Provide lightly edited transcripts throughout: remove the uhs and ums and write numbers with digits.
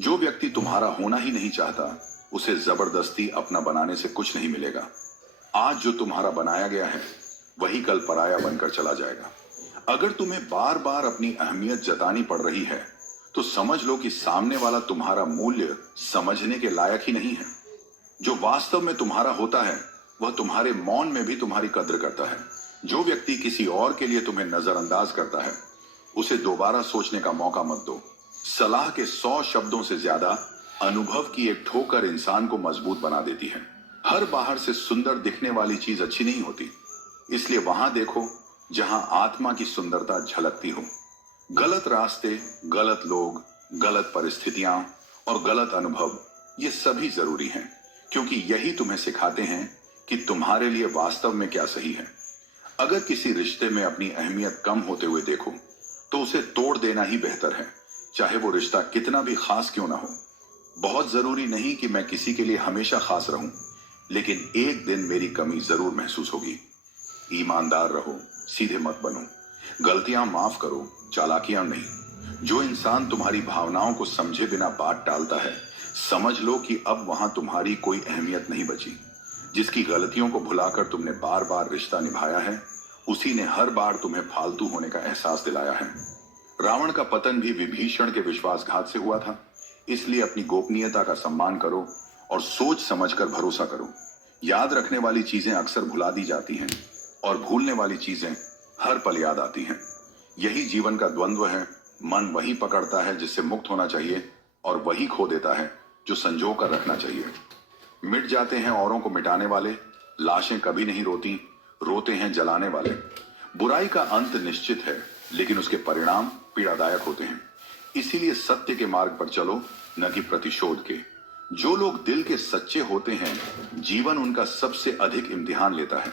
जो व्यक्ति तुम्हारा होना ही नहीं चाहता, उसे जबरदस्ती अपना बनाने से कुछ नहीं मिलेगा। आज जो तुम्हारा बनाया गया है, वही कल पराया बनकर चला जाएगा। अगर तुम्हें बार बार अपनी अहमियत जतानी पड़ रही है, तो समझ लो कि सामने वाला तुम्हारा मूल्य समझने के लायक ही नहीं है। जो वास्तव में तुम्हारा होता है, वह तुम्हारे मौन में भी तुम्हारी कद्र करता है। जो व्यक्ति किसी और के लिए तुम्हें नजरअंदाज करता है, उसे दोबारा सोचने का मौका मत दो। सलाह के 100 शब्दों से ज्यादा अनुभव की एक ठोकर इंसान को मजबूत बना देती है। हर बाहर से सुंदर दिखने वाली चीज अच्छी नहीं होती, इसलिए वहां देखो जहां आत्मा की सुंदरता झलकती हो। गलत रास्ते, गलत लोग, गलत परिस्थितियां और गलत अनुभव, ये सभी जरूरी हैं, क्योंकि यही तुम्हें सिखाते हैं कि तुम्हारे लिए वास्तव में क्या सही है। अगर किसी रिश्ते में अपनी अहमियत कम होते हुए देखो, तो उसे तोड़ देना ही बेहतर है, चाहे वो रिश्ता कितना भी खास क्यों ना हो। बहुत जरूरी नहीं कि मैं किसी के लिए हमेशा खास रहूं, लेकिन एक दिन मेरी कमी जरूर महसूस होगी। ईमानदार रहो, सीधे मत बनो, गलतियां माफ करो, चालाकियां नहीं। जो इंसान तुम्हारी भावनाओं को समझे बिना बात टालता है, समझ लो कि अब वहां तुम्हारी कोई अहमियत नहीं बची। जिसकी गलतियों को भुलाकर तुमने बार बार रिश्ता निभाया है, उसी ने हर बार तुम्हें फालतू होने का एहसास दिलाया है। रावण का पतन भी विभीषण के विश्वासघात से हुआ था। इसलिए अपनी गोपनीयता का सम्मान करो और सोच समझकर भरोसा करो। याद रखने वाली चीजें अक्सर भुला दी जाती हैं, और भूलने वाली चीजें हर पल याद आती हैं। यही जीवन का द्वंद्व है। मन वही पकड़ता है जिससे मुक्त होना चाहिए, और वही खो देता है जो संजो कर रखना चाहिए। मिट जाते हैं औरों को मिटाने वाले, लाशें कभी नहीं रोती, रोते हैं जलाने वाले। बुराई का अंत निश्चित है, लेकिन उसके परिणाम पीड़ादायक होते हैं। इसीलिए सत्य के मार्ग पर चलो, न कि प्रतिशोध के। जो लोग दिल के सच्चे होते हैं, जीवन उनका सबसे अधिक इम्तिहान लेता है।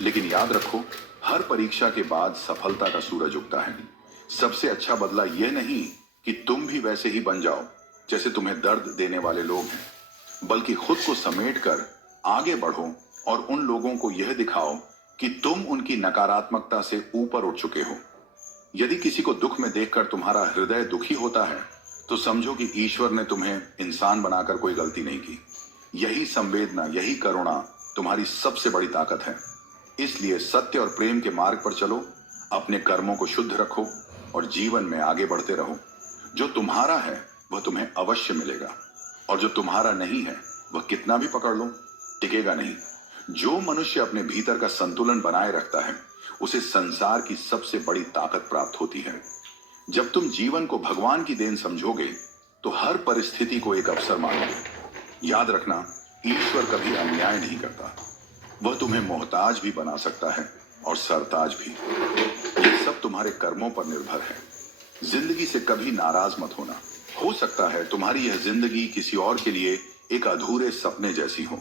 लेकिन याद रखो, हर परीक्षा के बाद सफलता का सूरज उगता है। सबसे अच्छा बदला यह नहीं कि तुम भी वैसे ही बन जाओ जैसे तुम्हें दर्द देने वाले लोग हैं, बल्कि खुद को समेटकर आगे बढ़ो और उन लोगों को यह दिखाओ कि तुम उनकी नकारात्मकता से ऊपर उठ चुके हो। यदि किसी को दुख में देखकर तुम्हारा हृदय दुखी होता है, तो समझो कि ईश्वर ने तुम्हें इंसान बनाकर कोई गलती नहीं की। यही संवेदना, यही करुणा तुम्हारी सबसे बड़ी ताकत है। इसलिए सत्य और प्रेम के मार्ग पर चलो, अपने कर्मों को शुद्ध रखो और जीवन में आगे बढ़ते रहो। जो तुम्हारा है वह तुम्हें अवश्य मिलेगा, और जो तुम्हारा नहीं है वह कितना भी पकड़ लो, टिकेगा नहीं। जो मनुष्य अपने भीतर का संतुलन बनाए रखता है, उसे संसार की सबसे बड़ी ताकत प्राप्त होती है। जब तुम जीवन को भगवान की देन समझोगे, तो हर परिस्थिति को एक अवसर मानोगे। याद रखना, ईश्वर कभी अन्याय नहीं करता। वह तुम्हें मोहताज भी बना सकता है और सरताज भी। ये सब तुम्हारे कर्मों पर निर्भर है। जिंदगी से कभी नाराज मत होना। हो सकता है तुम्हारी यह जिंदगी किसी और के लिए एक अधूरे सपने जैसी हो।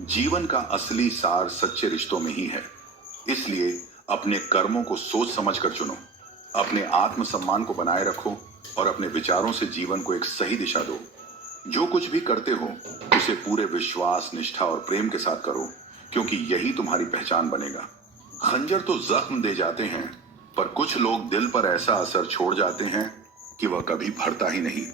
जीवन का असली सार सच्चे रिश्तों में ही है। इसलिए अपने कर्मों को सोच समझकर चुनो, अपने आत्मसम्मान को बनाए रखो और अपने विचारों से जीवन को एक सही दिशा दो। जो कुछ भी करते हो, उसे पूरे विश्वास, निष्ठा और प्रेम के साथ करो, क्योंकि यही तुम्हारी पहचान बनेगा। खंजर तो जख्म दे जाते हैं, पर कुछ लोग दिल पर ऐसा असर छोड़ जाते हैं कि वह कभी भरता ही नहीं।